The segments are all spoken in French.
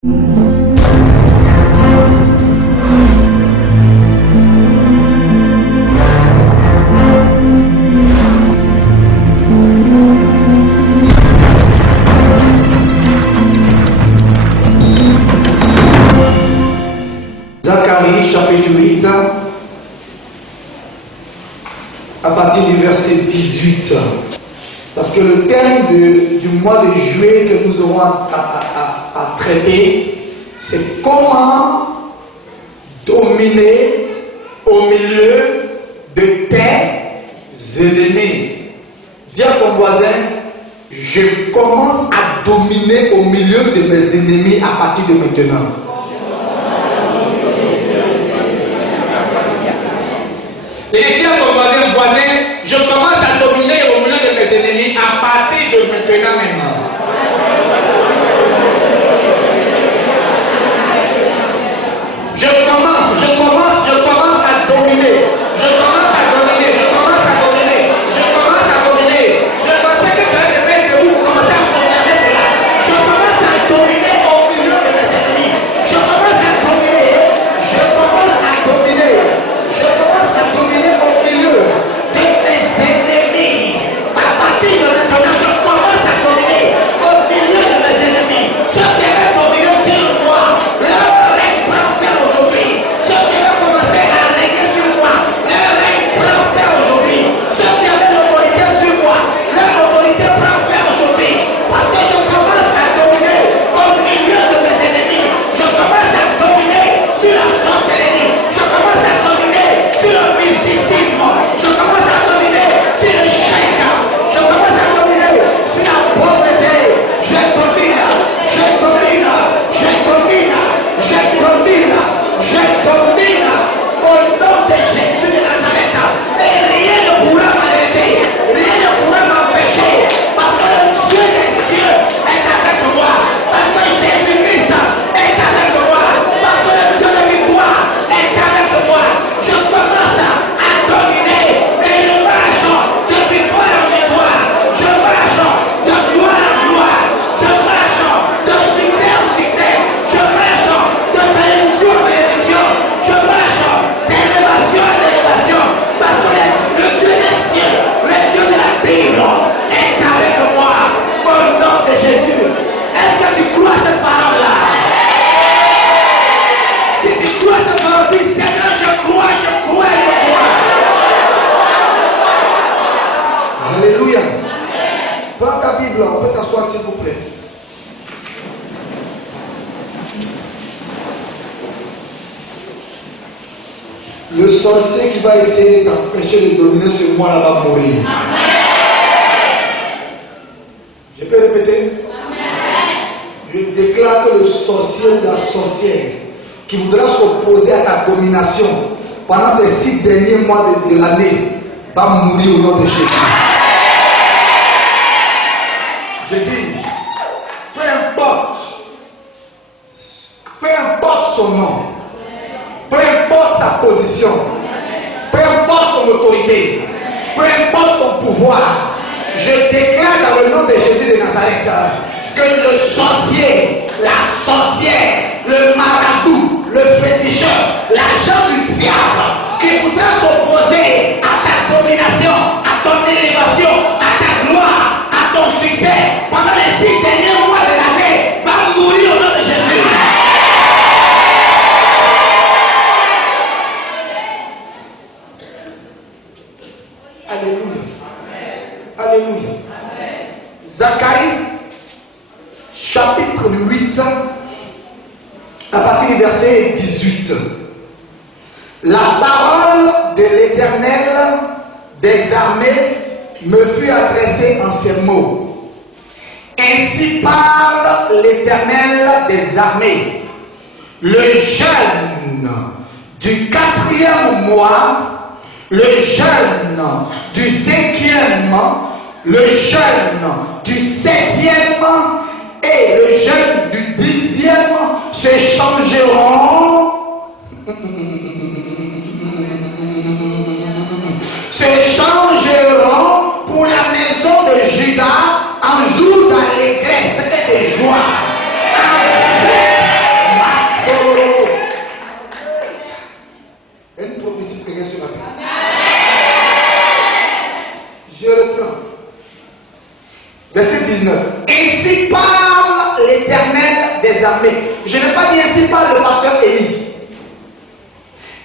Zacharie chapitre 8, à partir du verset 18. Parce que le thème du mois de juillet que nous aurons à traiter, c'est comment dominer au milieu de tes ennemis. Dis à ton voisin, je commence à dominer au milieu de mes ennemis à partir de maintenant. Et dis à ton voisin, je commence à dominer au milieu de mes ennemis à partir de maintenant. Je commence à dominer. Je pensais que tu allais te mettre debout pour commencer à proclamer cela. Je commence à dominer au milieu de mes ennemis. Je commence à dominer au milieu de mes ennemis. À partir de maintenant, je commence à dominer au milieu de mes ennemis. Ce terrain dominé sur moi, leur règne prend fin aujourd'hui. Ce terrain commencer à régner sur moi, leur règne prend fin aujourd'hui. Ce terrain d'autorité sur moi, leur autorité prend fin aujourd'hui. Parce que je commence à dominer au milieu de mes ennemis. Je commence à dominer sur la sorcellerie. Je commence à dominer sur le mysticisme. Je commence à dominer sur le chèque. Je commence à dominer sur la pauvreté. Je domine au nom de Jésus de Nazareth. Et rien ne pourra m'arrêter, rien ne pourra m'empêcher. Parce que le Dieu des cieux est avec moi. Parce que Jésus-Christ est avec moi. Parce que le Dieu de victoire est avec moi. Je commence à dominer et je marche de victoire en victoire. Je marche de gloire en gloire. Je marche de succès en succès. Je marche de bénédiction en bénédiction. Je marche d'élévation en élévation. Parce que le Dieu des cieux, le Dieu de la Bible est avec moi. Au nom de Jésus. Est-ce que tu crois cette parole-là? Si tu crois cette parole, dis Seigneur, je crois. Alléluia. Prends ta Bible, on peut s'asseoir s'il vous plaît. Le sorcier qui va essayer d'empêcher de dominer ce mois-là va mourir. Je peux répéter? Je déclare que le sorcier ou la sorcière qui voudra s'opposer à ta domination pendant ces 6 derniers mois de l'année va mourir au nom de Jésus. Je dis, peu importe son nom, peu importe sa position, peu importe son autorité, peu importe son pouvoir, je déclare dans le nom de Jésus de Nazareth que le sorcier, la sorcière, le marabout, le féticheur, l'agent du diable qui voudra s'opposer à ta domination, à ton élévation, à ta gloire, à ton succès pendant les 6 derniers mois de l'année va mourir au nom de Jésus. Alléluia. Zacharie, chapitre 8, à partir du verset 18. La parole de l'Éternel des armées me fut adressée en ces mots. Ainsi parle l'Éternel des armées. Le jeûne du 4e mois, le jeûne du 5e, le jeûne du 7e et le jeûne du 10e se changeront. Pour la maison de Juda en jour d'allégresse et de joie. En fête Ainsi parle l'Éternel des armées. Je n'ai pas dit ainsi parle le pasteur Élie.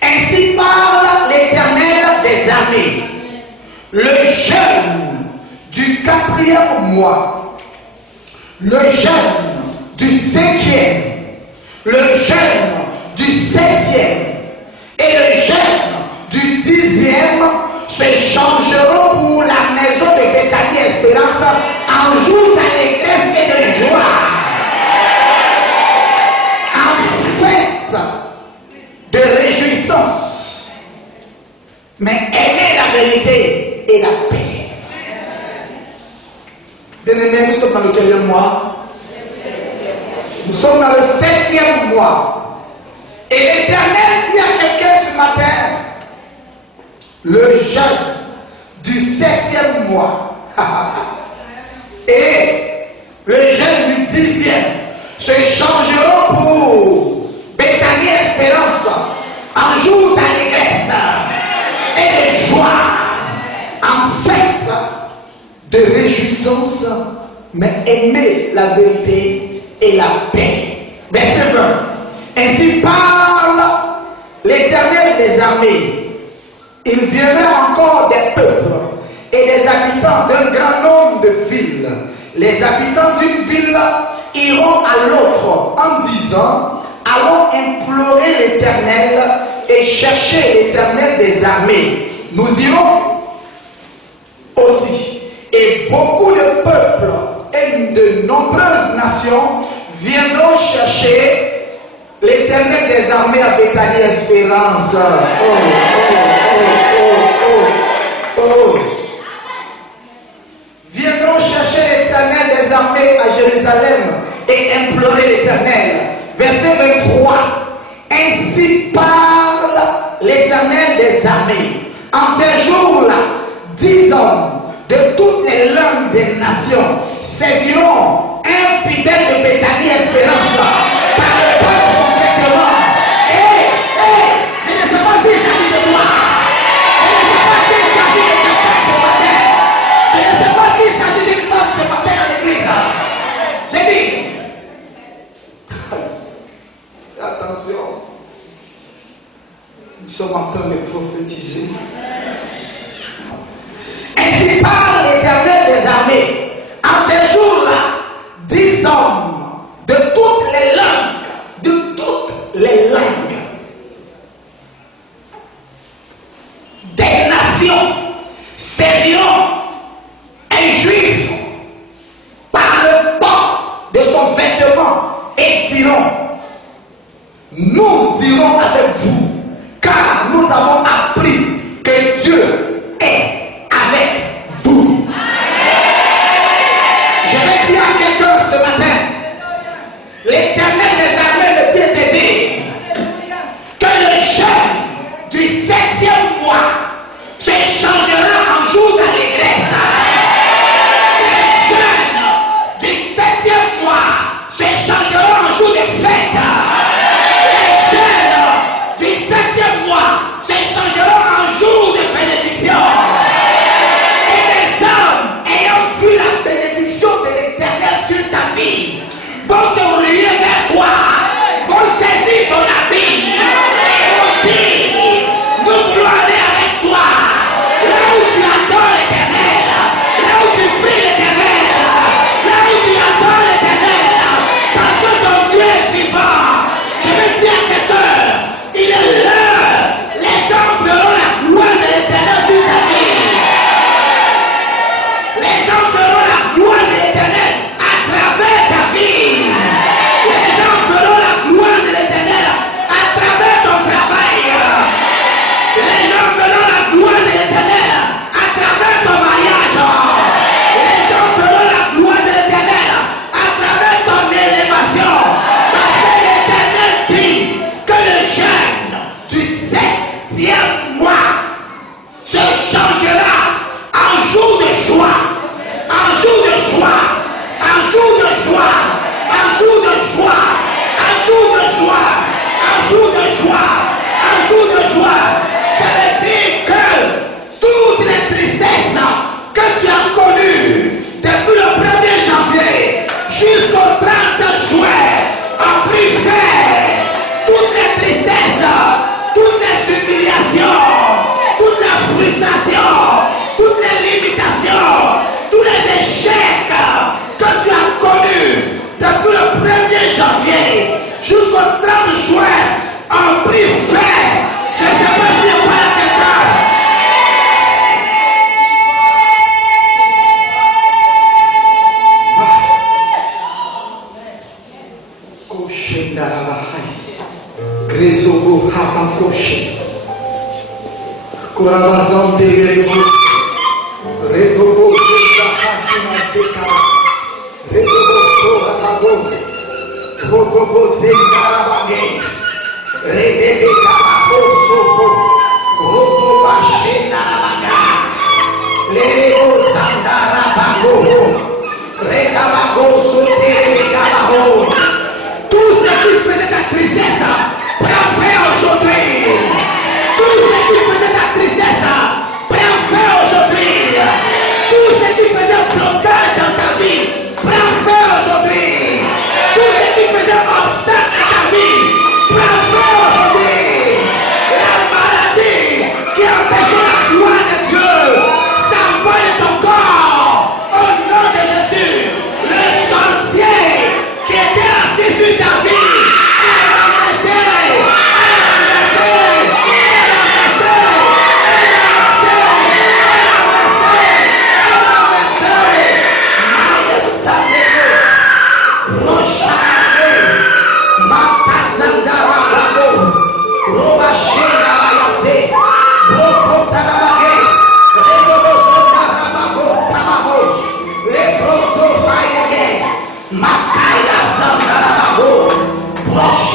Ainsi parle l'Éternel des armées. Le jeûne du 4e mois, le jeûne du 5e, le jeûne du 7e et le jeûne du 10e se changeront pour la maison de Béthanie Espérance en jour d'allégresse et de joie, en fête de réjouissance, mais aimer la vérité et la paix. Bien-aimés, nous sommes dans le quel mois? Nous sommes dans le 7e mois. Et l'Éternel dit à quelqu'un ce matin, le jeûne du 7e mois et le jeûne du 10e se changeront pour Béthanie Espérance en jour d'allégresse et de joie, en fête de réjouissance, mais aimer la vérité et la paix. Verset 20. Ainsi parle l'Éternel des armées. Il viendra encore des peuples et des habitants d'un grand nombre de villes. Les habitants d'une ville iront à l'autre en disant, allons implorer l'Éternel et chercher l'Éternel des armées. Nous irons aussi. Et beaucoup de peuples et de nombreuses nations viendront chercher l'Éternel des armées à Béthanie Espérance. Viendront chercher l'Éternel des armées à Jérusalem et implorer l'Éternel. Verset 23. Ainsi parle l'Éternel des armées. En ces jours-là, 10 hommes de toutes les langues des nations saisiront un fidèle de Béthanie Espérance par le pas de son vêtement. Je ne sais pas s'il s'agit de moi. Je ne sais pas s'il s'agit de quelqu'un ce matin. Je ne sais pas s'il s'agit d'une femme ce matin à l'église. J'ai dit, attention, nous sommes en train de prophétiser. Ainsi parle l'Éternel des armées. En ces jours-là, 10 hommes de toutes les langues, des nations saisiront un juif par le port de son vêtement et diront, nous irons avec vous, car nous avons appris que Dieu est avec vous. Je vais dire à quelqu'un ce matin, l'Éternel des armées me dit de dire que le jeûne du 7e mois se changera en jour d'allégresse. Le jeûne du 7e mois se changera en jour de fête. Le jeûne du 7e mois se changera en jour de bénédiction. Vont se relier vers toi, vont saisir ton habit et vont dire, nous voulons aller avec toi, là où tu adores l'Éternel, là où tu pries l'Éternel, là où tu adores l'Éternel, parce que ton Dieu est vivant. Je veux dire à quelqu'un, il est l'heure, les gens feront la gloire de l'Éternel sur ta vie. Les gens feront la gloire de l'Éternel à travers ta vie. Les gens feront la gloire de l'Éternel à travers ton travail. Les gens feront la gloire de l'Éternel à travers ton mariage. Les gens feront la gloire de l'Éternel à travers ton élévation. Parce que l'Éternel dit que le jeûne du 7e mois se changera en jour de joie. Un jour de joie, un jour de joie, un jour de joie, un jour de joie, un jour de joie, un jour de joie. Ça veut dire que toutes les tristesses que tu as connues depuis le 1er janvier jusqu'au 30 juin, en prix fait. Je ne sais pas si il pas quelqu'un. Koshe Narabahais, Grezogo Habakoshe, Kuramazam Degerevo, Retobo Zakashima Sekara, Retobo Sorabago, Rotobo Zekarabage, Redebe Kabakoso, Rotobashe Narabaga, Lerebo Zandarabago, Redabagoso Degabago. Tout ce qui faisait ta tristesse, prends fin aujourd'hui. Tout ce qui faisait ta tristesse, prends fin aujourd'hui. Tout ce qui faisait blocage dans ta vie, prends fin aujourd'hui. Tout ce qui faisait obstacle à ta vie, prends fin aujourd'hui. La maladie qui empêchait la gloire de Dieu s'envole de ton corps. Au nom de Jésus, le sorcier qui était assis sur ta vie est ramassé, est ramassé, est ramassé, est ramassé, est ramassé, est ramassé. Maïsadeus, Rochare, Makazandarabago, Robacherabayase, Rokotarabage, Redobosondarabago, Tamahoj, Leprosobayage, Makaya Zandarabago, Roche.